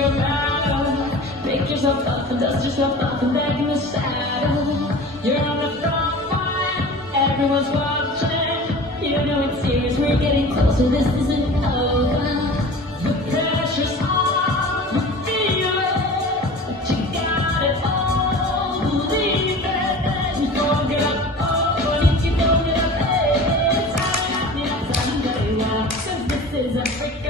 your battle. Pick yourself up and dust yourself off and back in the saddle. You're on the front line, everyone's watching. You know it's serious, we're getting closer, this isn't over. The pressure's on, you feel it, but you got it all, believe it. You don't get up, oh, you don't get up, hey, it's time, yeah, 'cause this is a freak.